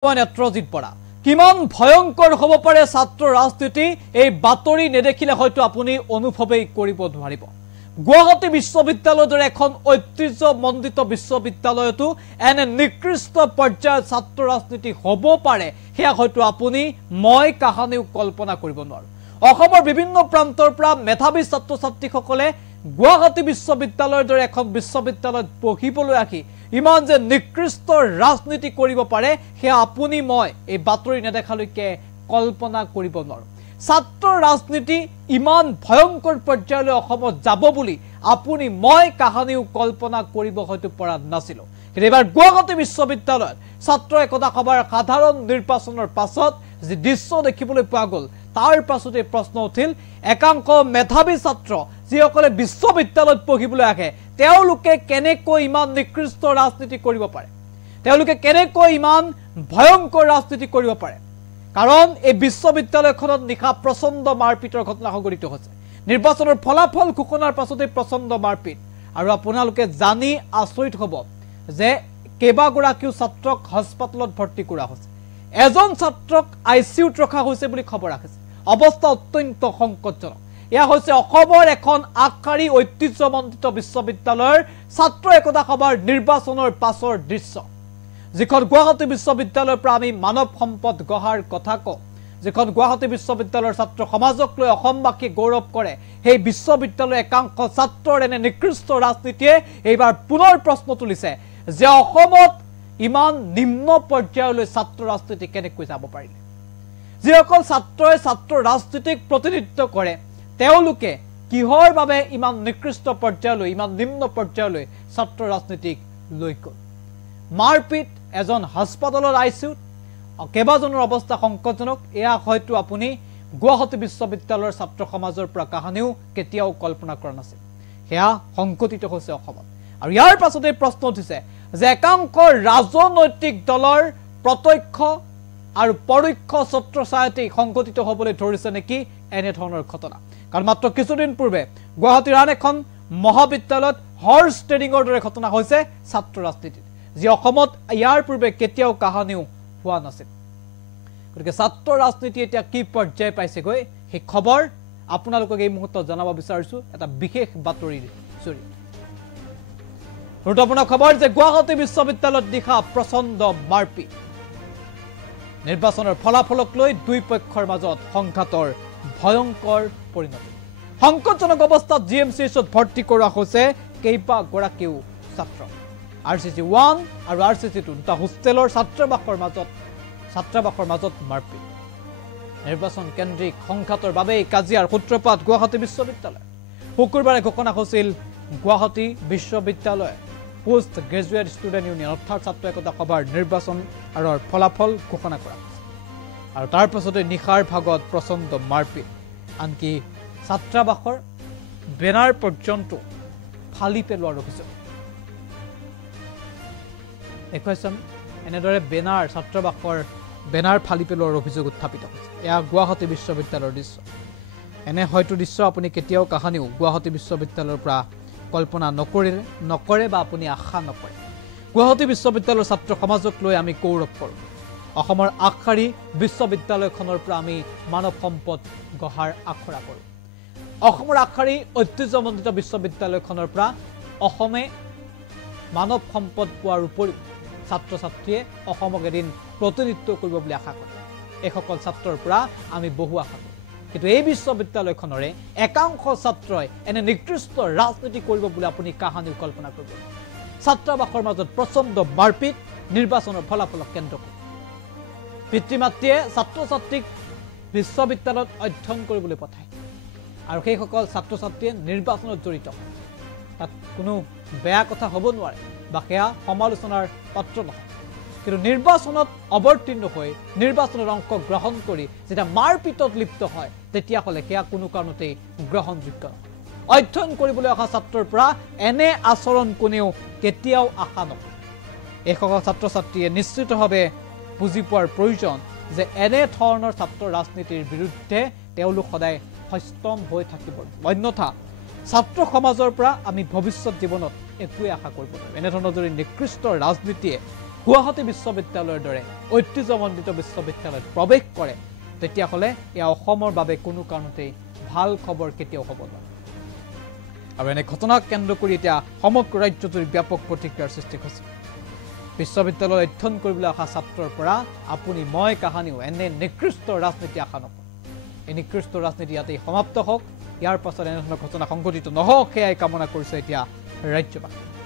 নেত্ৰজিৎ বৰা কিমান ভয়ংকৰ হ'ব পাৰে ছাত্ৰ ৰাজনীতি এই বাতৰি নেদেখিলে হয়তো আপুনি অনুভৱেই কৰিব নোৱাৰিব গুৱাহাটী বিশ্ববিদ্যালয়ৰ দৰে এখন ঐতিহ্যমণ্ডিত বিশ্ববিদ্যালয়তো এনে নিকৃষ্ট পৰ্যায়ৰ ছাত্ৰ ৰাজনীতি হ'ব পাৰে হেয়া হয়তো আপুনি মই কাহানিও কল্পনা কৰিব নোৱাৰো অসমৰ বিভিন্ন প্ৰান্তৰ পৰা মেধাৱী ছাত্ৰ ছাত্ৰীসকলে গুৱাহাটী বিশ্ববিদ্যালয়ৰ দৰে এখন বিশ্ববিদ্যালয়ত পঢ়িবলৈ আহি ইমান যে নিকৃষ্ট ৰাজনীতি কৰিব পাৰে হেয়া আপুনি মই এই বাতৰি নেদেখালৈকে কল্পনা কৰিব নোৱাৰো ছাত্ৰ ৰাজনীতি ইমান ভয়ংকৰ পৰ্যায়লৈ অসমত যাব বুলি আপুনি মই কাহানিও কল্পনা কৰিব হয়তো পৰা নাছিল কিন্তু এবাৰ গুৱাহাটী বিশ্ববিদ্যালয়ত ছাত্ৰ একতা সভাৰ সাধাৰণ নিৰ্বাচনৰ পাছত যে দৃশ্য দেখিবলৈ পোৱা গ'ল তাৰ পাছতে প্ৰশ্ন উঠিল একাংশ মেধাৱী ছাত্ৰ যিসকলে বিশ্ববিদ্যালয়ত পঢ়িবলৈ আহে তেওঁলোকে কেনেকৈ ইমান নিকৃষ্ট ৰাজনীতি কৰিব পাৰে তেওঁলোকে কেনেকৈ ইমান ভয়ংকৰ ৰাজনীতি কৰিব পাৰে কাৰণ এই বিশ্ববিদ্যালয়খনত নিখা প্ৰচণ্ড মাৰপিটৰ ঘটনা সংঘটিত হৈছে নিৰ্বাচনৰ ফলাফল ঘোষণাৰ পাছতে প্ৰচণ্ড মাৰপিট আৰু আপোনালোকে জানি আচৰিত হ'ব যে কেইবাগৰাকীও ছাত্ৰক হাস্পতালত ভৰ্তি কৰা হৈছে এজন ছাত্ৰক আইচিইউত ৰখা হৈছে বুলি খবৰ আহিছে অৱস্থা অত্যন্ত সংকটজনক এয়া হৈছে অসমৰ এখন আগশাৰী ঐতিহ্যমণ্ডিত বিশ্ববিদ্যালয়ৰ ছাত্ৰ একতা সভাৰ নিৰ্বাচনৰ পাছৰ দৃশ্য যিখন গুৱাহাটী বিশ্ববিদ্যালয়ৰ পৰা আমি মানৱ সম্পদ গঢ়াৰ কথা কওঁ যিখন গুৱাহাটী বিশ্ববিদ্যালয়ৰ ছাত্ৰ সমাজক লৈ অসমবাসী গৌৰৱ কৰে সেই বিশ্ববিদ্যালয়ৰ একাংশ ছাত্ৰৰ এনে নিকৃষ্ট ৰাজনীতিয়ে এইবাৰ পুনৰ প্ৰশ্ন তুলিছে যে অসমত ইমান নিম্ন পৰ্যায়লৈ ছাত্ৰ ৰাজনীতি কেনেকৈ যাব পাৰিলে যিসকল ছাত্ৰই ছাত্ৰ ৰাজনীতিক প্ৰতিনিধিত্ব কৰে তেওঁলোকে কিহৰ বাবে ইমান নিকৃষ্ট পৰ্যায়লৈ ইমান নিম্ন পৰ্যায়লৈ ছাত্ৰ ৰাজনীতিক লৈ গ'ল মাৰপিট এজন হাস্পতালৰ আইচিইউত কেইবাজনৰ অৱস্থা সংকটজনক এয়া হয়তো আপুনি গুৱাহাটী বিশ্ববিদ্যালয়ৰ ছাত্ৰ সমাজৰ পৰা কাহানিও কেতিয়াও কল্পনা কৰা নাছিল হেয়া সংঘটিত হৈছে অসমত আৰু ইয়াৰ পাছতে প্ৰশ্ন উঠিছে যে একাংশ ৰাজনৈতিক দলৰ প্ৰত্যক্ষ আৰু পৰোক্ষ ছত্ৰছায়াতে সংঘটিত হ'বলৈ ধৰিছে নেকি এনে ধৰণৰ ঘটনা কাৰণ মাত্ৰ কিছুদিন পূৰ্বে গুৱাহাটীৰ আন এখন মহাবিদ্যালয়ত হৰ্চ ট্ৰেডিঙৰ দৰে ঘটনা হৈছে ছাত্ৰ ৰাজনীতিত যি অসমত ইয়াৰ পূৰ্বে কেতিয়াও কাহানিও হোৱা নাছিল গতিকে ছাত্ৰ ৰাজনীতি এতিয়া কি পৰ্যায় পাইছেগৈ সেই খবৰ আপোনালোকক এই মুহূৰ্তত জনাব বিচাৰিছো এটা বিশেষ বাতৰিৰ জৰিয়তে গুৰুত্বপূৰ্ণ খবৰ যে গুৱাহাটী বিশ্ববিদ্যালয়ত নিশা প্ৰচণ্ড মাৰপিট নিৰ্বাচনৰ ফলাফলক লৈ দুই পক্ষৰ মাজত সংঘাতৰ ভয়ংকৰ পৰিণতি সংকটজনক অৱস্থাত জিএমচিএইচত ভৰ্তি কৰা হৈছে কেইবাগৰাকীও ছাত্ৰ আৰচিচি 1 আৰু আৰচিচি 2 দুটা হোষ্টেলৰ ছাত্ৰাবাসৰ মাজত মাৰপিট নিৰ্বাচন কেন্দ্ৰিক সংঘাতৰ বাবে কাজিয়াৰ সূত্ৰপাত গুৱাহাটী বিশ্ববিদ্যালয় শুকুৰবাৰে ঘোষণা হৈছিল গুৱাহাটী বিশ্ববিদ্যালয় পোষ্ট গ্ৰেজুৱেট ষ্টুডেণ্ট ইউনিয়ন অৰ্থাৎ ছাত্ৰ একতা সভাৰ নিৰ্বাচনৰ ফলাফল ঘোষণা কৰা আৰু তাৰ পাছতে নিশাৰ ভাগত প্ৰচণ্ড মাৰপিট আনকি ছাত্ৰাবাসৰ বেনাৰ পৰ্যন্ত ফালি পেলোৱাৰ অভিযোগ দেখুৱাইছে এনেদৰে বেনাৰ ছাত্ৰাবাসৰ বেনাৰ ফালি পেলোৱাৰ অভিযোগ উত্থাপিত হৈছে এয়া গুৱাহাটী বিশ্ববিদ্যালয়ৰ দৃশ্য এনে হয়তো দৃশ্য আপুনি কেতিয়াও কাহানিও গুৱাহাটী বিশ্ববিদ্যালয়ৰ পৰা কল্পনা নকৰে বা আপুনি আশা নকৰে গুৱাহাটী বিশ্ববিদ্যালয়ৰ ছাত্ৰ সমাজক লৈ আমি গৌৰৱ কৰোঁ অসমৰ আগশাৰী বিশ্ববিদ্যালয়খনৰ পৰা আমি মানৱ সম্পদ গঢ়াৰ আখৰা কৰোঁ অসমৰ আগশাৰী ঐতিহ্যমণ্ডিত বিশ্ববিদ্যালয়খনৰ পৰা অসমে মানৱ সম্পদ পোৱাৰ উপৰিও ছাত্ৰ ছাত্ৰীয়ে অসমক এদিন প্ৰতিনিধিত্ব কৰিব বুলি আশা কৰে এইসকল ছাত্ৰৰ পৰা আমি বহু আশা কৰোঁ কিন্তু এই বিশ্ববিদ্যালয়খনৰে একাংশ ছাত্ৰই এনে নিকৃষ্ট ৰাজনীতি কৰিব বুলি আপুনি কাহানিও কল্পনা কৰিব ছাত্ৰাবাসৰ মাজত প্ৰচণ্ড মাৰপিট নিৰ্বাচনৰ ফলাফলক কেন্দ্ৰ কৰি পিতৃ মাতৃয়ে ছাত্ৰ ছাত্ৰীক বিশ্ববিদ্যালয়ত অধ্যয়ন কৰিবলৈ পঠায় আৰু সেইসকল ছাত্ৰ ছাত্ৰীয়ে নিৰ্বাচনত জড়িত তাত কোনো বেয়া কথা হ'ব নোৱাৰে বা সেয়া সমালোচনাৰ পাত্ৰ নহয় কিন্তু নিৰ্বাচনত অৱতীৰ্ণ হৈ নিৰ্বাচনত অংশগ্ৰহণ কৰি যেতিয়া মাৰপিটত লিপ্ত হয় তেতিয়াহ'লে সেয়া কোনো কাৰণতেই গ্ৰহণযোগ্য নহয় অধ্যয়ন কৰিবলৈ অহা ছাত্ৰৰ পৰা এনে আচৰণ কোনেও কেতিয়াও আশা নকৰে এইসকল ছাত্ৰ ছাত্ৰীয়ে নিশ্চিতভাৱে বুজি পোৱাৰ প্ৰয়োজন যে এনে ধৰণৰ ছাত্ৰ ৰাজনীতিৰ বিৰুদ্ধে তেওঁলোক সদায় সষ্টম হৈ থাকিব অন্যথা ছাত্ৰ সমাজৰ পৰা আমি ভৱিষ্যত জীৱনত একোৱে আশা কৰিব নোৱাৰোঁ এনে ধৰণৰ যদি নিকৃষ্ট ৰাজনীতিয়ে গুৱাহাটী বিশ্ববিদ্যালয়ৰ দৰে ঐতিহ্যমণ্ডিত বিশ্ববিদ্যালয়ত প্ৰৱেশ কৰে তেতিয়াহ'লে এয়া অসমৰ বাবে কোনো কাৰণতেই ভাল খবৰ কেতিয়াও হ'ব নোৱাৰে আৰু এনে ঘটনাক কেন্দ্ৰ কৰি এতিয়া সমগ্ৰ ৰাজ্যজুৰি ব্যাপক প্ৰতিক্ৰিয়াৰ সৃষ্টি হৈছে বিশ্ববিদ্যালয় অধ্যয়ন কৰিবলৈ অহা ছাত্ৰৰ পৰা আপুনি মই কাহানিও এনে নিকৃষ্ট ৰাজনীতি আশা নকৰোঁ এই নিকৃষ্ট ৰাজনীতি ইয়াতেই সমাপ্ত হওক ইয়াৰ পাছত এনেধৰণৰ ঘটনা সংঘটিত নহওক সেয়াই কামনা কৰিছে এতিয়া ৰাজ্যবাসী